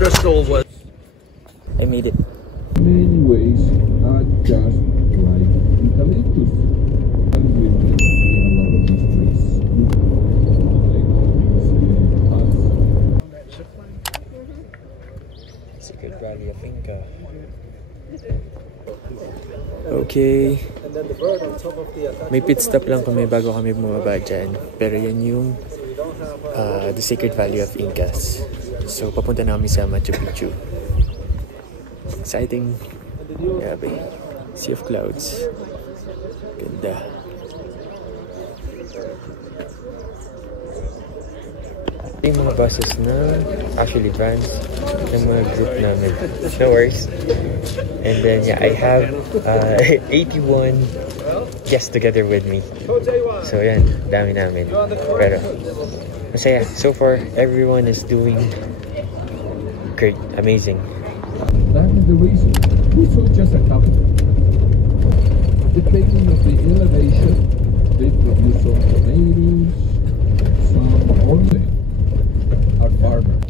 Crystal was... I made it. Many ways are just like eucalyptus. And we live in a lot of these trees. Secret Valley of Inca. Okay. May pit stop lang kami bago kami bumaba dyan. Pero yan yung the Secret Valley of Incas. So papunta na kami sa Machu Picchu. Exciting. Grabe. Sea of clouds. Ganda. Yung mga buses na actually vans ng mga group namin. No worries. And then yeah, I have 81 guests together with me. So yan, dami namin. Pero masaya. So far, everyone is doing great. Amazing. That is the reason. We saw just a couple. Depending on the elevation, they produce some tomatoes, some only are farmers.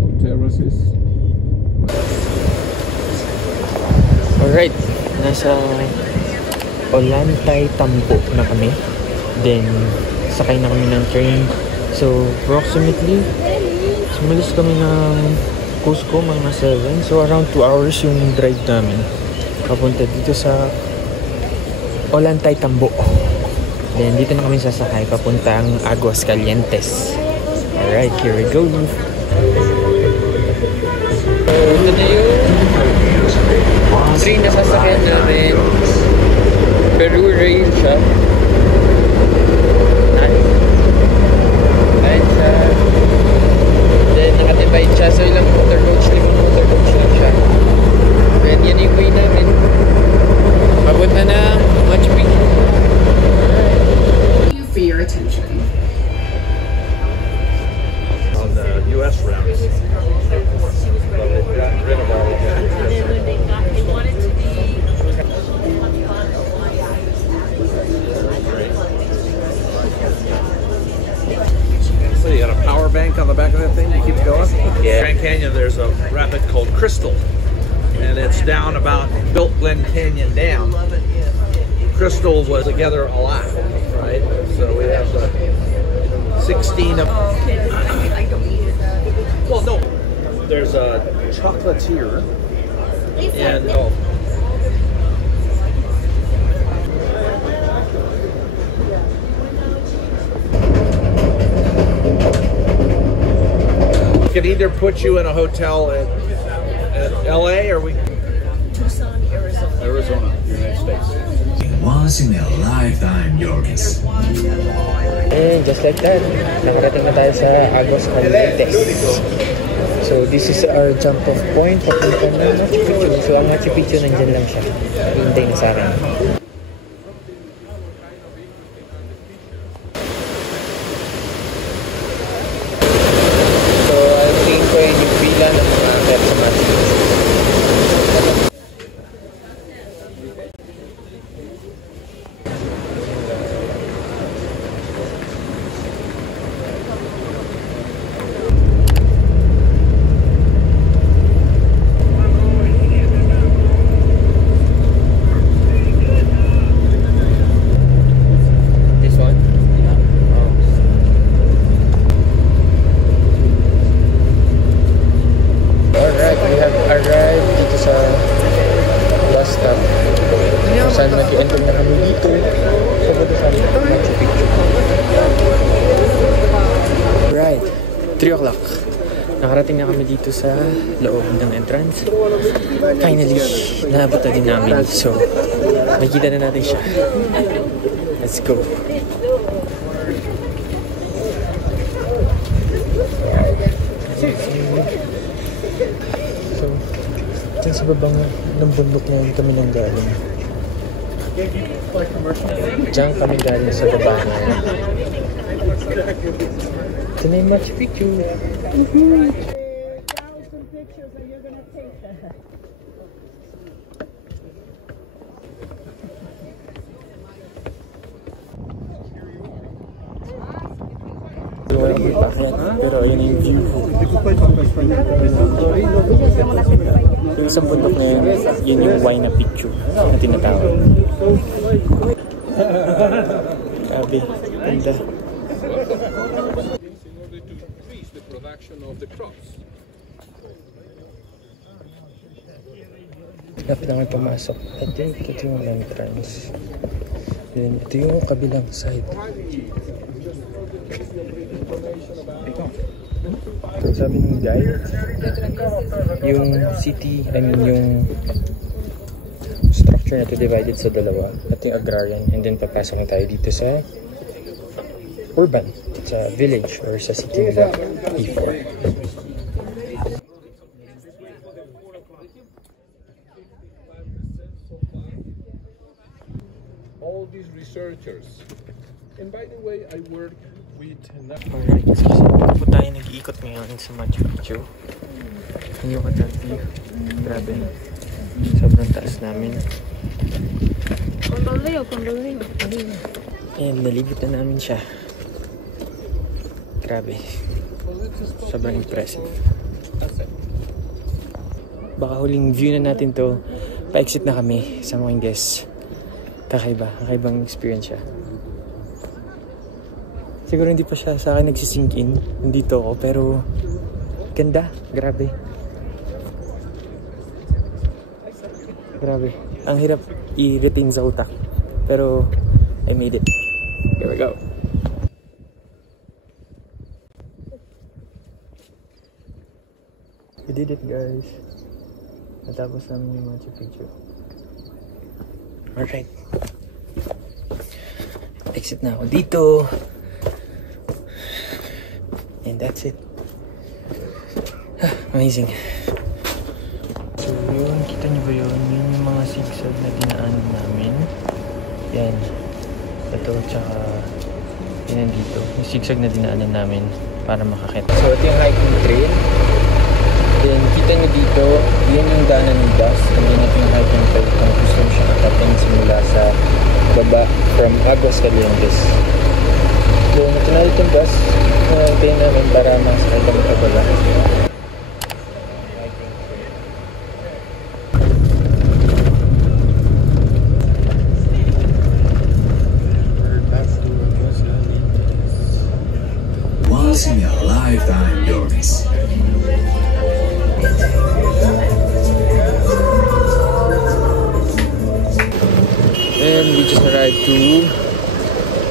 Some terraces. Alright, nasa Ollantay Tambo na kami. Then, sakay na kami ng train. So, approximately, sumalis kami ng Cusco, mga 7. So, around 2 hours yung drive namin. Papunta dito sa Ollantay Tambo. Then, dito na kami sasakay papuntang Aguas Calientes. Alright, here we go. Ito na yung train na sasakyan namin. Peru Rail siya. Ayan siya. Then, nakatibide siya. So, ilang motor coach? 5 motor coach lang siya. And yan yung way namin. Papunta na Machu Picchu. Thank you for your attention. on the U.S. route. But they've gotten rid of all of that. They wanted to be. So you got a power bank on the back of that thing to keep it going? Yeah. Grand Canyon, there's a rapid called Crystal. And it's down about, built Glen Canyon down. Crystal was together a lot, right? So we have 16 of well, no. There's a chocolatier and we could either put you in a hotel at LA or we Tucson, Arizona. United States. Once in a lifetime, Yorgis. And just like that, nakarating na tayo sa Aguas Calientes. So this is our jump off point papunta na Machu Picchu. So ang Machu Picchu nandyan lang siya. Hintay na sa akin. So I think ko yung pila ng mga akit sa Machu Picchu. Right, 3 o'clock. Nakarating na kami dito sa loob ng entrance. Finally, naabot na din namin. So, makikita na natin siya. Let's go. So, dyan sa babang ng bundok na yun kami nang galing. Diyan kami galing sa baba na yun. Ito na yung Machu Picchu. wala kami paakyat, pero ayun yung view. Yung isang bundok na yun, yun yung Huayna Picchu na tinatawag. Grabe, ganda. In order to increase the production of the crops. Dapat naman pumasok. Ito yung entrance. Yun, ito yung kabilang side. Sabi ng guide, yung city, yung structure na ito divided sa dalawa. Ito yung agrarian, and then papasok na tayo dito sa urban, sa village or sa city nila before. All these researchers. And by the way, I work with... Alright, so saan po tayo nag-iikot ngayon sa Machu Picchu. Ang yung view. Grabe. Sobrang taas namin. Condoleo. And nalibot na namin siya. Grabe. Sobrang impressive. Baka huling view na natin to. Pa-exit na kami sa mga guests. Kakaibang experience siya. Siguro hindi pa siya sa akin nagsisink in. Nandito ako, pero ganda. Grabe. Grabe. Ang hirap i-retain sa utak. Pero I made it. Here we go. We did it, guys. Natapos namin yung Machu Picchu. Alright. Exit na ako dito. And that's it. Amazing. So yun, kita niyo ba yun? Yun yung mga zigzag na dinaanan namin. Yan. Ito, tsaka yun nandito. Yung zigzag na dinaanan namin para makakita. So ito yung hiking trail. Then kita niyo dito, yun yung daanan ng bus. And then ito yung hiking trail kung gusto mo siya katating simula sa baba from Aguas Calientes. So ito na itong bus. Hintayin namin para masakay kami pababa. Once in a lifetime, Yorkies. And we just arrived to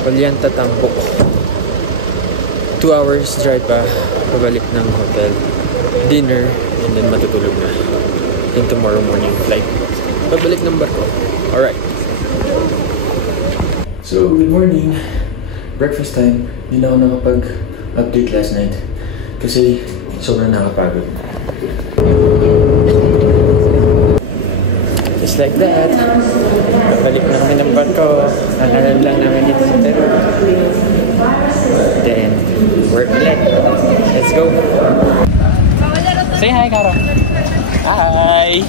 Ollanta Tambok. 2 hours drive pa, pabalik ng hotel, dinner, and then matutulog na. Then tomorrow morning flight, pabalik ng barko. Alright. So, good morning. Breakfast time. Hindi na ako nakapag-update last night kasi sobrang nakapagod. Just like that, pabalik na kami ng barko. Nakalan lang namin dito sa Peru. Then, work ulit. Let's go. Say hi, Karo. Hi.